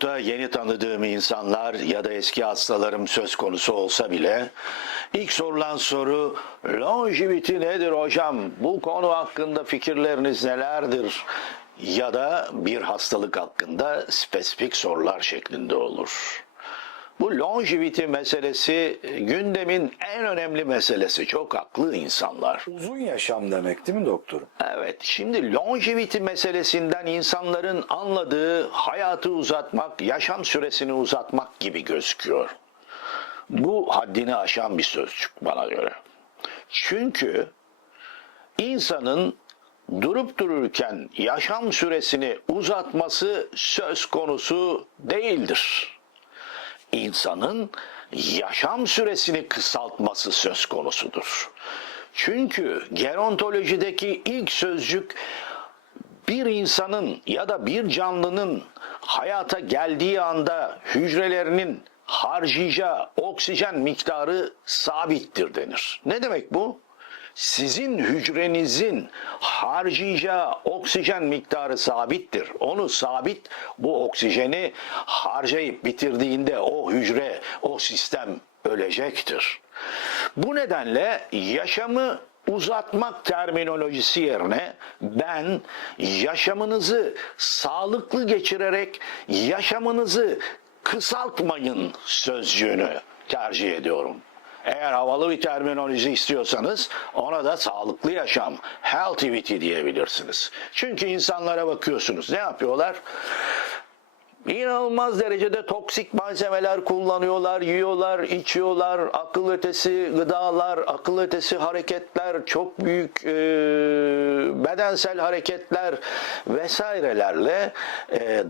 Facebook'ta yeni tanıdığım insanlar ya da eski hastalarım söz konusu olsa bile ilk sorulan soru longevity nedir hocam? Bu konu hakkında fikirleriniz nelerdir? Ya da bir hastalık hakkında spesifik sorular şeklinde olur. Bu longevity meselesi gündemin en önemli meselesi. Çok haklı insanlar. Uzun yaşam demek değil mi doktorum? Evet, şimdi longevity meselesinden insanların anladığı hayatı uzatmak, yaşam süresini uzatmak gibi gözüküyor. Bu haddini aşan bir sözcük bana göre. Çünkü insanın durup dururken yaşam süresini uzatması söz konusu değildir. İnsanın yaşam süresini kısaltması söz konusudur. Çünkü gerontolojideki ilk sözcük bir insanın ya da bir canlının hayata geldiği anda hücrelerinin harcayacağı oksijen miktarı sabittir denir. Ne demek bu? Sizin hücrenizin harcayacağı oksijen miktarı sabittir. Onu sabit, bu oksijeni harcayıp bitirdiğinde o hücre, o sistem ölecektir. Bu nedenle yaşamı uzatmak terminolojisi yerine ben yaşamınızı sağlıklı geçirerek yaşamınızı kısaltmayın sözcüğünü tercih ediyorum. Eğer havalı bir terminoloji istiyorsanız ona da sağlıklı yaşam, healthivity diyebilirsiniz. Çünkü insanlara bakıyorsunuz, ne yapıyorlar? İnanılmaz derecede toksik malzemeler kullanıyorlar, yiyorlar, içiyorlar, akıl ötesi gıdalar, akıl ötesi hareketler, çok büyük bedensel hareketler vesairelerle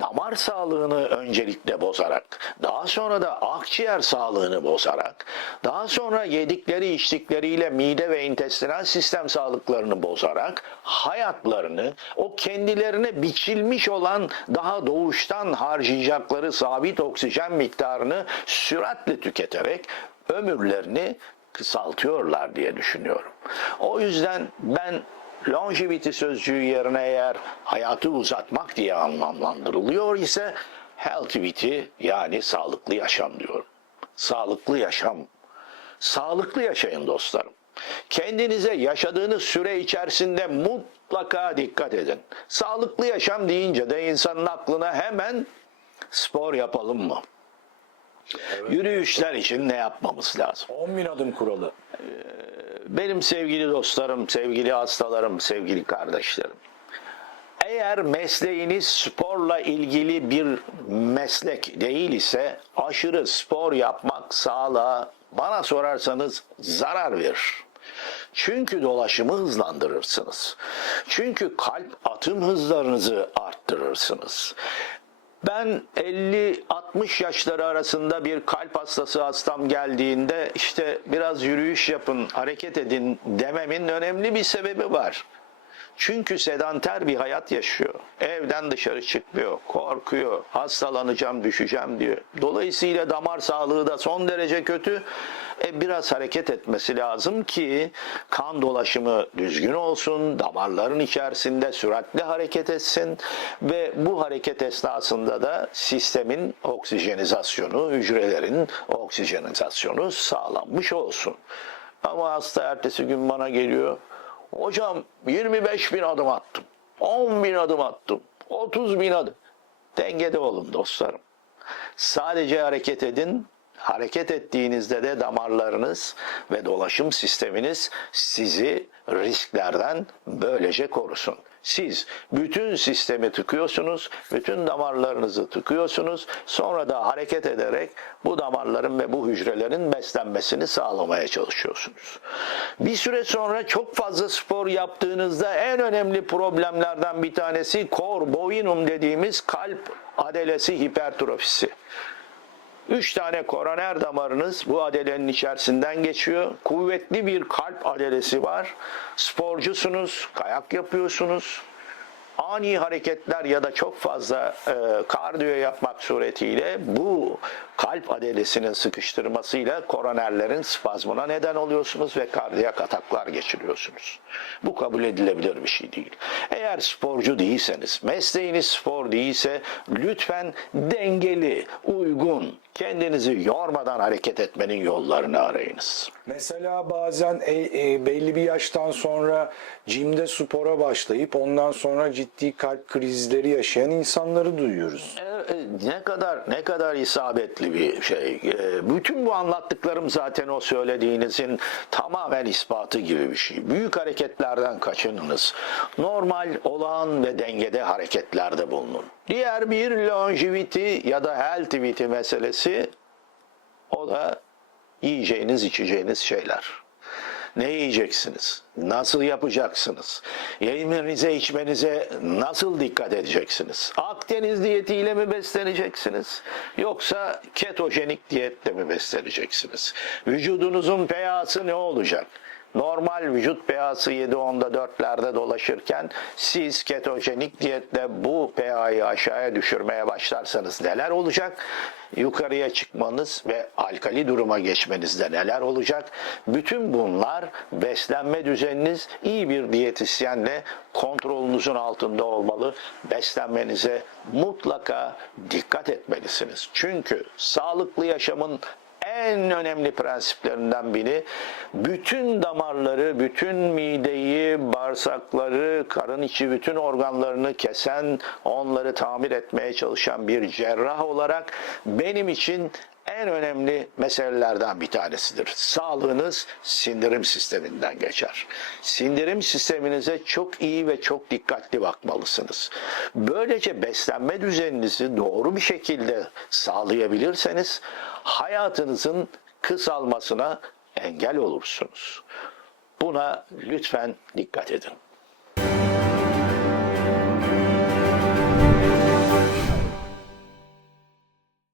damar sağlığını öncelikle bozarak, daha sonra da akciğer sağlığını bozarak, daha sonra yedikleri içtikleriyle mide ve intestinal sistem sağlıklarını bozarak hayatlarını o kendilerine biçilmiş olan daha doğuştan harcayacakları sabit oksijen miktarını süratle tüketerek ömürlerini kısaltıyorlar diye düşünüyorum. O yüzden ben longevity sözcüğü yerine eğer hayatı uzatmak diye anlamlandırılıyor ise healthivity yani sağlıklı yaşam diyorum. Sağlıklı yaşam. Sağlıklı yaşayın dostlarım. Kendinize yaşadığınız süre içerisinde mutlaka dikkat edin. Sağlıklı yaşam deyince de insanın aklına hemen spor yapalım mı? Evet. Yürüyüşler için ne yapmamız lazım? 10.000 adım kuralı. Benim sevgili dostlarım, sevgili hastalarım, sevgili kardeşlerim. Eğer mesleğiniz sporla ilgili bir meslek değil ise aşırı spor yapmak sağlığa bana sorarsanız zarar verir. Çünkü dolaşımı hızlandırırsınız. Çünkü kalp atım hızlarınızı arttırırsınız. Ben 50-60 yaşları arasında bir kalp hastası hastam geldiğinde işte biraz yürüyüş yapın, hareket edin dememin önemli bir sebebi var. Çünkü sedanter bir hayat yaşıyor. Evden dışarı çıkmıyor, korkuyor, hastalanacağım, düşeceğim diyor. Dolayısıyla damar sağlığı da son derece kötü. Biraz hareket etmesi lazım ki kan dolaşımı düzgün olsun, damarların içerisinde süratli hareket etsin ve bu hareket esnasında da sistemin oksijenizasyonu, hücrelerin oksijenizasyonu sağlanmış olsun. Ama hasta ertesi gün bana geliyor. Hocam 25 bin adım attım, 10 bin adım attım, 30 bin adım. Dengede olun dostlarım. Sadece hareket edin. Hareket ettiğinizde de damarlarınız ve dolaşım sisteminiz sizi risklerden böylece korusun. Siz bütün sistemi tıkıyorsunuz, bütün damarlarınızı tıkıyorsunuz. Sonra da hareket ederek bu damarların ve bu hücrelerin beslenmesini sağlamaya çalışıyorsunuz. Bir süre sonra çok fazla spor yaptığınızda en önemli problemlerden bir tanesi cor bovinum dediğimiz kalp adelesi hipertrofisi. 3 tane koroner damarınız bu adelenin içerisinden geçiyor. Kuvvetli bir kalp adelesi var. Sporcusunuz, kayak yapıyorsunuz. Ani hareketler ya da çok fazla kardiyo yapmak suretiyle bu kalp adelesinin sıkıştırmasıyla koronerlerin spazmına neden oluyorsunuz ve kardiyak ataklar geçiriyorsunuz. Bu kabul edilebilir bir şey değil. Eğer sporcu değilseniz, mesleğiniz spor değilse lütfen dengeli, uygun, kendinizi yormadan hareket etmenin yollarını arayınız. Mesela bazen belli bir yaştan sonra jimde spora başlayıp ondan sonra ciddi kalp krizleri yaşayan insanları duyuyoruz. Ne kadar isabetli bir şey. Bütün bu anlattıklarım zaten o söylediğinizin tamamen ispatı gibi bir şey. Büyük hareketlerden kaçınınız. Normal, olağan ve dengede hareketlerde bulunun. Diğer bir longevity ya da healthivity meselesi, o da yiyeceğiniz, içeceğiniz şeyler. Ne yiyeceksiniz? Nasıl yapacaksınız? Yemenize, içmenize nasıl dikkat edeceksiniz? Akdeniz diyetiyle mi besleneceksiniz? Yoksa ketojenik diyetle mi besleneceksiniz? Vücudunuzun pH'sı ne olacak? Normal vücut pH'sı 7-10'da 4'lerde dolaşırken siz ketojenik diyetle bu pH'yi aşağıya düşürmeye başlarsanız neler olacak? Yukarıya çıkmanız ve alkali duruma geçmenizde neler olacak? Bütün bunlar beslenme düzeniniz iyi bir diyetisyenle kontrolünüzün altında olmalı. Beslenmenize mutlaka dikkat etmelisiniz. Çünkü sağlıklı yaşamın en önemli prensiplerinden biri bütün damarları, bütün mideyi, bağırsakları, karın içi bütün organlarını kesen, onları tamir etmeye çalışan bir cerrah olarak benim için en önemli meselelerden bir tanesidir. Sağlığınız sindirim sisteminden geçer. Sindirim sisteminize çok iyi ve çok dikkatli bakmalısınız. Böylece beslenme düzeninizi doğru bir şekilde sağlayabilirseniz hayatınızın kısalmasına engel olursunuz. Buna lütfen dikkat edin.